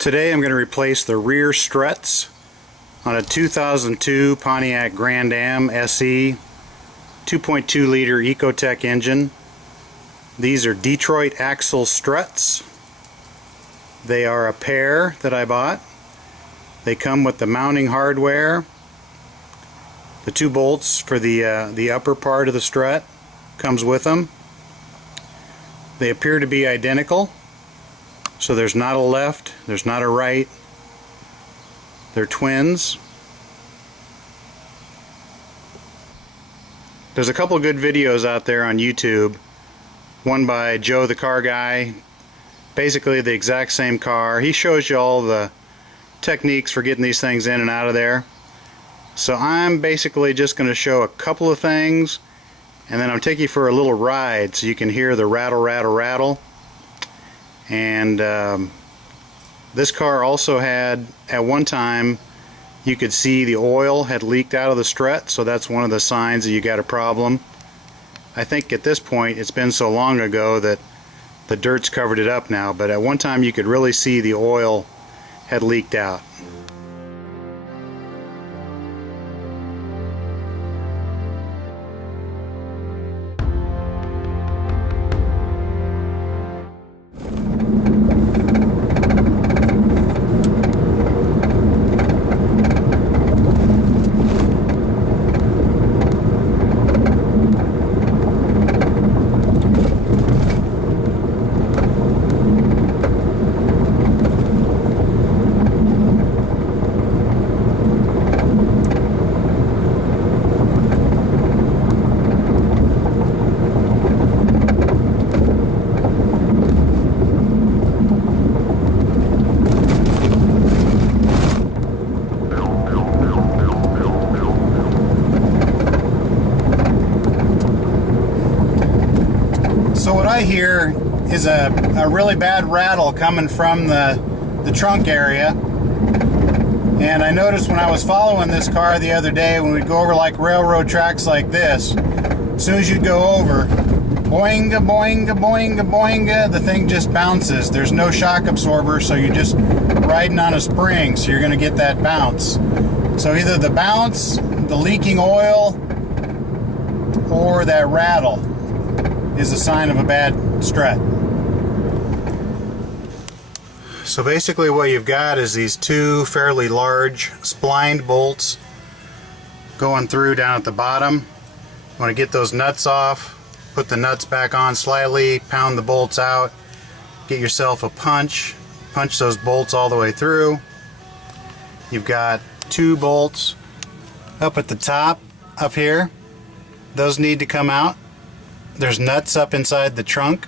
Today I'm going to replace the rear struts on a 2002 Pontiac Grand AM SE 2.2 liter Ecotec engine. These are Detroit axle struts. They are a pair that I bought. They come with the mounting hardware, the two bolts for the upper part of the strut comes with them. They appear to be identical. So there's not a left, there's not a right. They're twins. There's a couple good videos out there on YouTube. One by Joe the Car Guy, basically the exact same car. He shows you all the techniques for getting these things in and out of there. So I'm basically just going to show a couple of things, and then I'll take you for a little ride so you can hear the rattle, rattle, rattle. And this car also had, at one time, you could see the oil had leaked out of the strut, so that's one of the signs that you got a problem. I think at this point it's been so long ago that the dirt's covered it up now, but at one time you could really see the oil had leaked out. So what I hear is a really bad rattle coming from the trunk area. And I noticed when I was following this car the other day, when we'd go over like railroad tracks like this, as soon as you'd go over, boinga, boinga, boinga, boinga, the thing just bounces. There's no shock absorber, so you're just riding on a spring, so you're going to get that bounce. So either the bounce, the leaking oil, or that rattle is a sign of a bad strut. So basically what you've got is these two fairly large splined bolts going through down at the bottom. You want to get those nuts off, put the nuts back on slightly, pound the bolts out, get yourself a punch those bolts all the way through. You've got two bolts up at the top up here. Those need to come out. There's nuts up inside the trunk.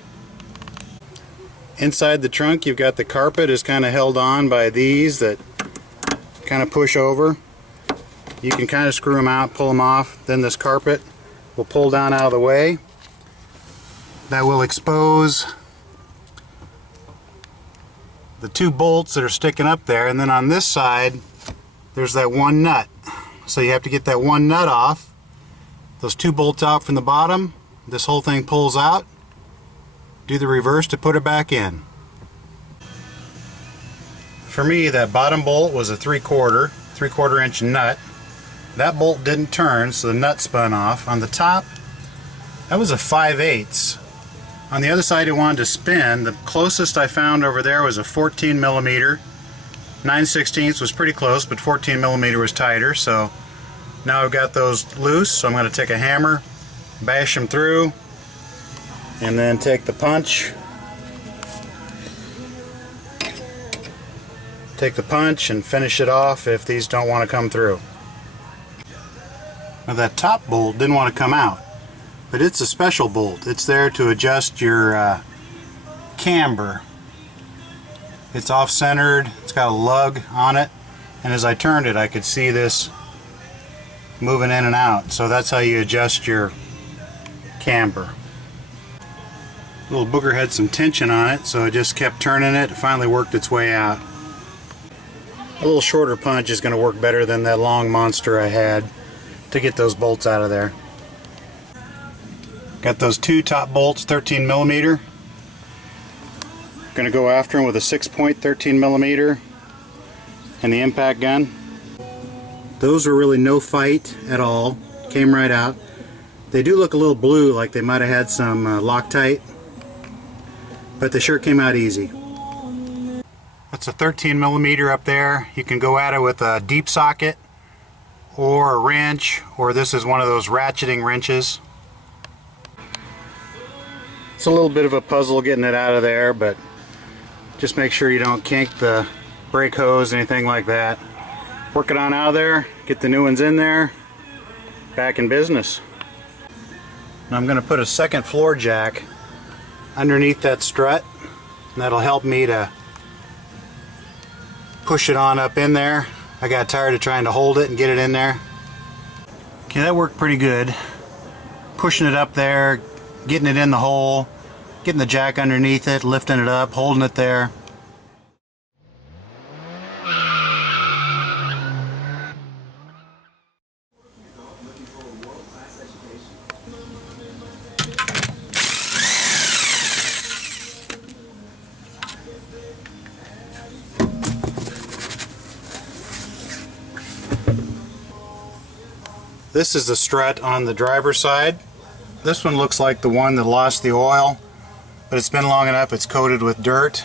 Inside the trunk you've got the carpet is kind of held on by these that kind of push over. You can kind of screw them out, pull them off, then this carpet will pull down out of the way. That will expose the two bolts that are sticking up there, and then on this side there's that one nut. So you have to get that one nut off. Those two bolts out from the bottom. This whole thing pulls out. Do the reverse to put it back in. For me, that bottom bolt was a 3/4 inch nut. That bolt didn't turn, so the nut spun off. On the top, that was a 5/8. On the other side, it wanted to spin. The closest I found over there was a 14 millimeter. 9/16 was pretty close, but 14 millimeter was tighter. So now I've got those loose, so I'm going to take a hammer, bash them through, and then take the punch, and finish it off if these don't want to come through. Now that top bolt didn't want to come out, but it's a special bolt. It's there to adjust your camber. It's off-centered, it's got a lug on it, and as I turned it I could see this moving in and out. So that's how you adjust your camber. The little booger had some tension on it, so I just kept turning it. It finally worked its way out. A little shorter punch is going to work better than that long monster I had to get those bolts out of there. Got those two top bolts, 13 millimeter. Going to go after him with a 6-point 13mm and the impact gun. Those were really no fight at all. Came right out. They do look a little blue, like they might have had some Loctite, but they sure came out easy. That's a 13mm up there. You can go at it with a deep socket or a wrench, or this is one of those ratcheting wrenches. It's a little bit of a puzzle getting it out of there, but just make sure you don't kink the brake hose, anything like that. Work it on out of there, get the new ones in there, back in business. Now I'm going to put a second floor jack underneath that strut, and that'll help me to push it on up in there. I got tired of trying to hold it and get it in there. Okay, that worked pretty good. Pushing it up there, getting it in the hole, getting the jack underneath it, lifting it up, holding it there. This is the strut on the driver's side. This one looks like the one that lost the oil, but it's been long enough it's coated with dirt.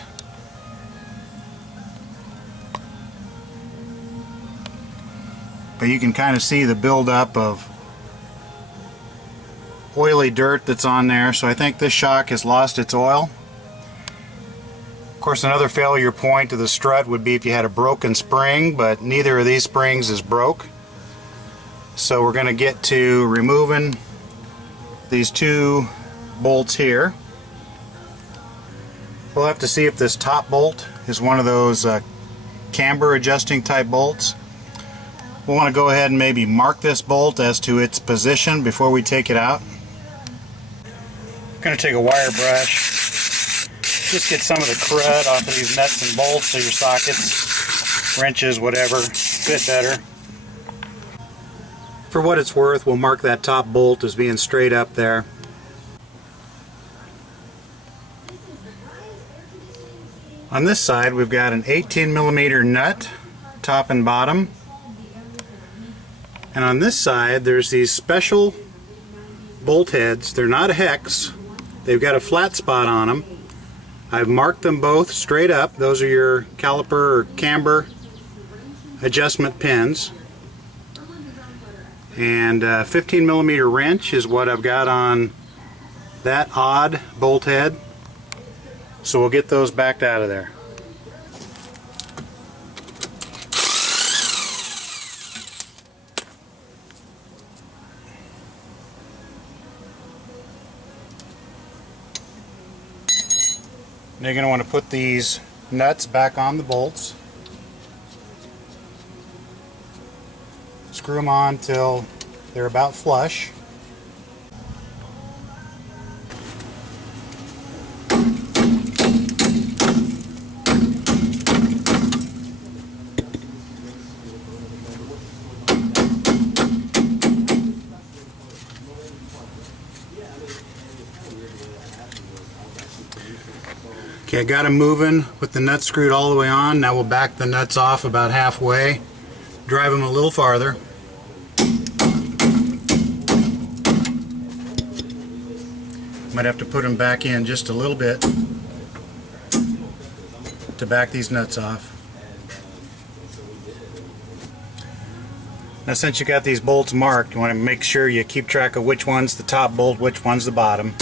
But you can kind of see the buildup of oily dirt that's on there, so I think this shock has lost its oil. Of course, another failure point to the strut would be if you had a broken spring, but neither of these springs is broke. So we're going to get to removing these two bolts here. We'll have to see if this top bolt is one of those camber adjusting type bolts. We'll want to go ahead and maybe mark this bolt as to its position before we take it out. I'm going to take a wire brush, just get some of the crud off of these nuts and bolts of your sockets, wrenches, whatever, fit better. For what it's worth, we'll mark that top bolt as being straight up there. On this side we've got an 18mm nut, top and bottom. And on this side there's these special bolt heads. They're not a hex. They've got a flat spot on them. I've marked them both straight up. Those are your caliper or camber adjustment pins. And 15mm wrench is what I've got on that odd bolt head. So we'll get those backed out of there. Now you're going to want to put these nuts back on the bolts. Screw them on till they're about flush. Okay, I got them moving with the nuts screwed all the way on. Now we'll back the nuts off about halfway, drive them a little farther. Might have to put them back in just a little bit to back these nuts off. Now since you got these bolts marked, you want to make sure you keep track of which one's the top bolt, which one's the bottom.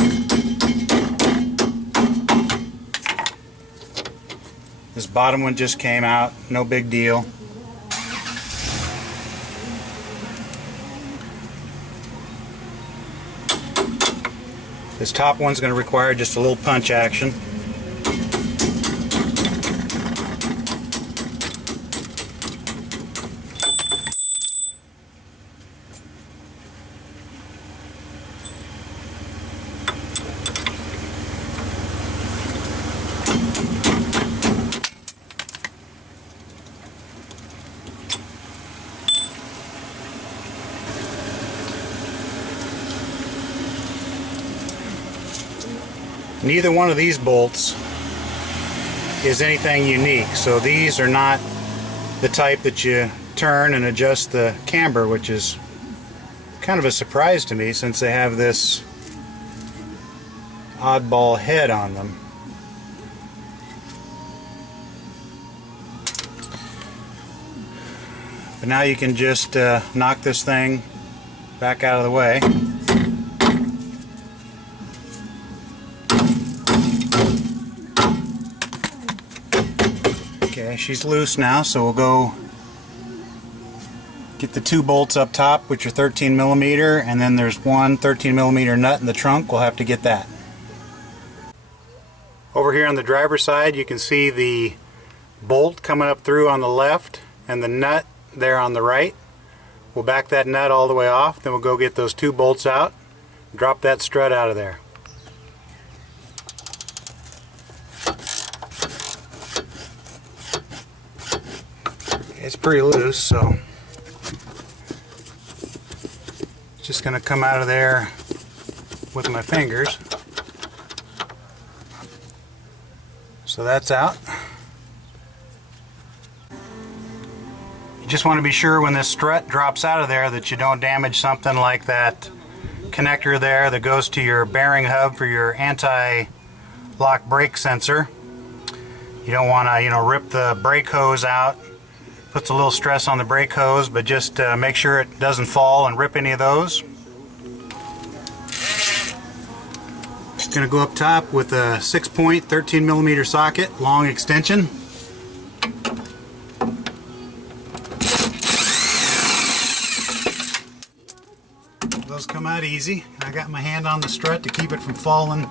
This bottom one just came out, no big deal. This top one's going to require just a little punch action. Neither one of these bolts is anything unique. So these are not the type that you turn and adjust the camber, which is kind of a surprise to me since they have this oddball head on them. But now you can just knock this thing back out of the way. Okay, she's loose now, so we'll go get the two bolts up top, which are 13 millimeter, and then there's one 13 millimeter nut in the trunk. We'll have to get that. Over here on the driver's side, you can see the bolt coming up through on the left and the nut there on the right. We'll back that nut all the way off, then we'll go get those two bolts out, drop that strut out of there. It's pretty loose, so just going to come out of there with my fingers. So that's out. You just want to be sure when this strut drops out of there that you don't damage something like that connector there that goes to your bearing hub for your anti-lock brake sensor. You don't want to, rip the brake hose out. Puts a little stress on the brake hose, but just make sure it doesn't fall and rip any of those. Just going to go up top with a 6-point 13 millimeter socket, long extension. Those come out easy. I got my hand on the strut to keep it from falling,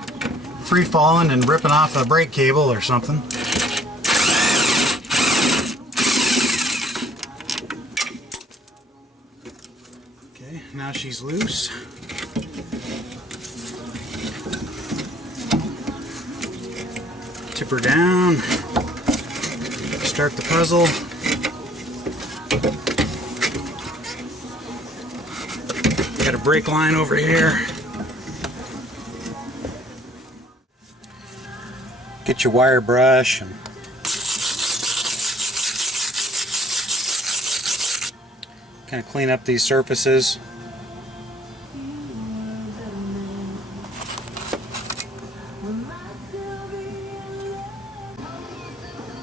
free falling and ripping off a brake cable or something. Okay, now she's loose. Tip her down. Start the puzzle. Got a brake line over here. Get your wire brush and kind of clean up these surfaces.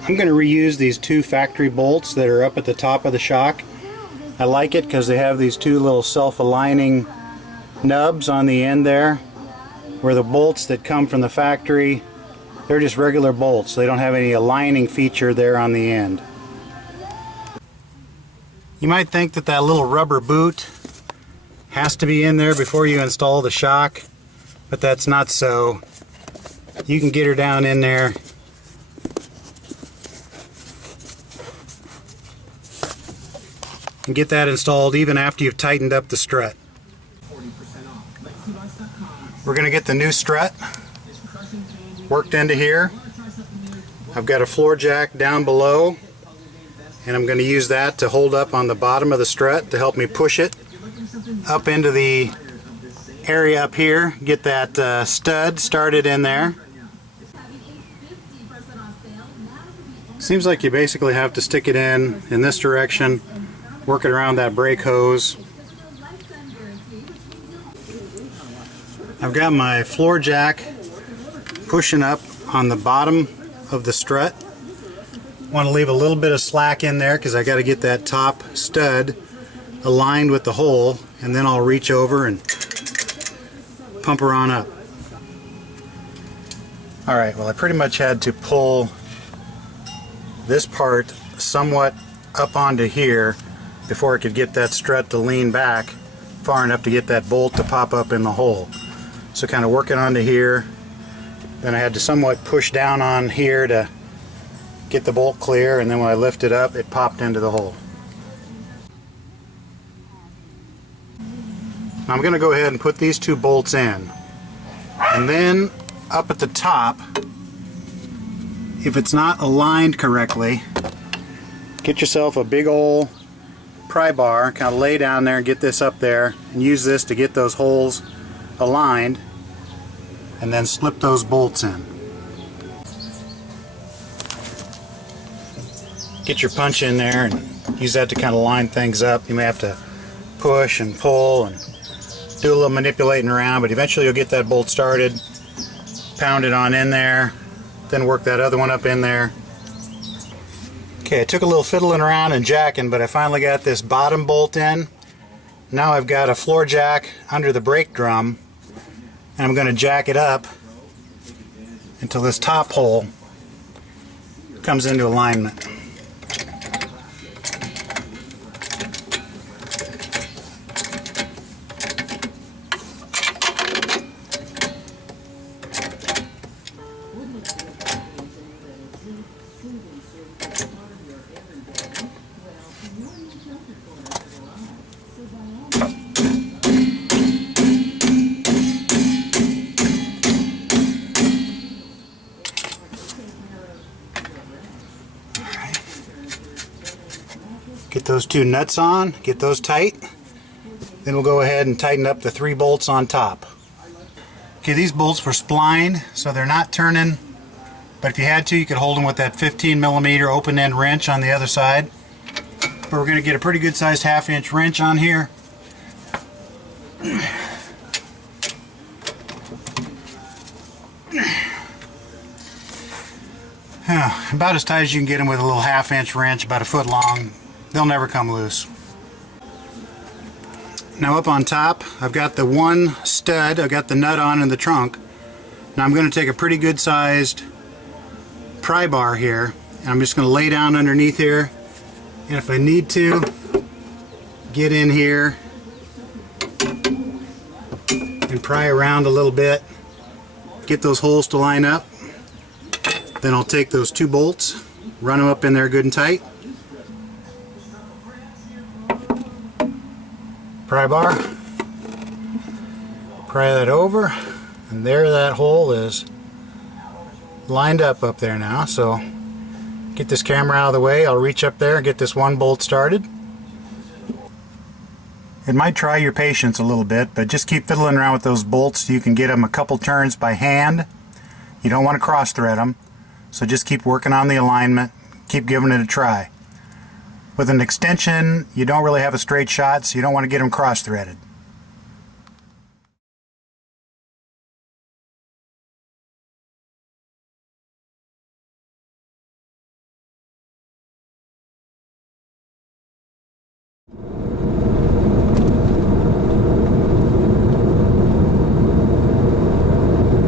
I'm going to reuse these two factory bolts that are up at the top of the shock. I like it because they have these two little self-aligning nubs on the end there, where the bolts that come from the factory, they're just regular bolts. They don't have any aligning feature there on the end. You might think that that little rubber boot has to be in there before you install the shock, but that's not so. You can get her down in there and get that installed even after you've tightened up the strut. We're going to get the new strut worked into here. I've got a floor jack down below, and I'm going to use that to hold up on the bottom of the strut to help me push it up into the area up here, get that stud started in there. Seems like you basically have to stick it in this direction, work it around that brake hose. I've got my floor jack pushing up on the bottom of the strut. Want to leave a little bit of slack in there because I got to get that top stud aligned with the hole, and then I'll reach over and pump her on up. Alright, well, I pretty much had to pull this part somewhat up onto here before I could get that strut to lean back far enough to get that bolt to pop up in the hole. So kind of working onto here, then I had to somewhat push down on here to get the bolt clear, and then when I lift it up, it popped into the hole. Now I'm going to go ahead and put these two bolts in, and then up at the top, if it's not aligned correctly, get yourself a big old pry bar, kind of lay down there and get this up there, and use this to get those holes aligned, and then slip those bolts in. get your punch in there and use that to kind of line things up. You may have to push and pull and do a little manipulating around, but eventually you'll get that bolt started, pound it on in there, then work that other one up in there. Okay, I took a little fiddling around and jacking, but I finally got this bottom bolt in. Now I've got a floor jack under the brake drum, and I'm going to jack it up until this top hole comes into alignment. Get those two nuts on, get those tight. Then we'll go ahead and tighten up the 3 bolts on top. Okay, these bolts were splined, so they're not turning, but if you had to, you could hold them with that 15mm open end wrench on the other side. But we're going to get a pretty good sized 1/2 inch wrench on here. About as tight as you can get them with a little 1/2 inch wrench, about 1 foot long. They'll never come loose. Now up on top, I've got the one stud, I've got the nut on in the trunk. Now I'm going to take a pretty good sized pry bar here, and I'm just going to lay down underneath here, and if I need to, get in here and pry around a little bit, get those holes to line up. Then I'll take those 2 bolts, run them up in there good and tight. Pry bar, pry that over, and there that hole is lined up there now. So get this camera out of the way, I'll reach up there and get this 1 bolt started. It might try your patience a little bit, but just keep fiddling around with those bolts so you can get them a couple turns by hand. You don't want to cross thread them, so just keep working on the alignment, keep giving it a try. With an extension, you don't really have a straight shot, so you don't want to get them cross-threaded.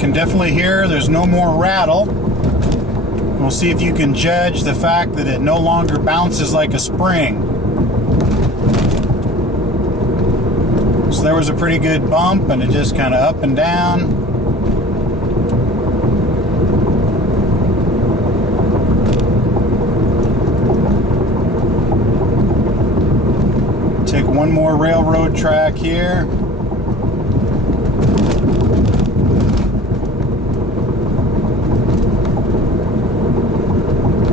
Can definitely hear there's no more rattle. We'll see if you can judge the fact that it no longer bounces like a spring. So there was a pretty good bump, and it just kind of up and down. Take one more railroad track here.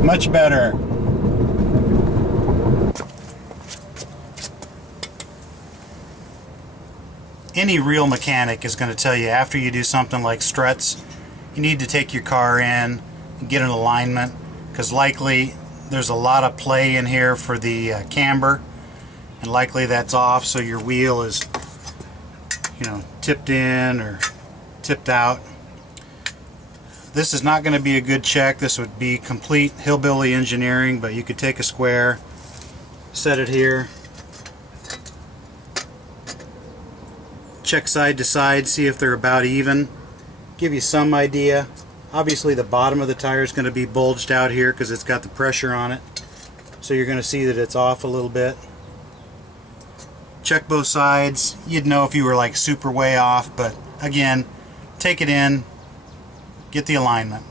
Much better. Any real mechanic is going to tell you after you do something like struts, you need to take your car in and get an alignment, because likely there's a lot of play in here for the camber, and likely that's off, so your wheel is, you know, tipped in or tipped out. This is not going to be a good check. This would be complete hillbilly engineering, but you could take a square, set it here, check side to side, see if they're about even, give you some idea. Obviously the bottom of the tire is going to be bulged out here because it's got the pressure on it, so you're going to see that it's off a little bit. Check both sides. You'd know if you were like super way off, but again, take it in, get the alignment.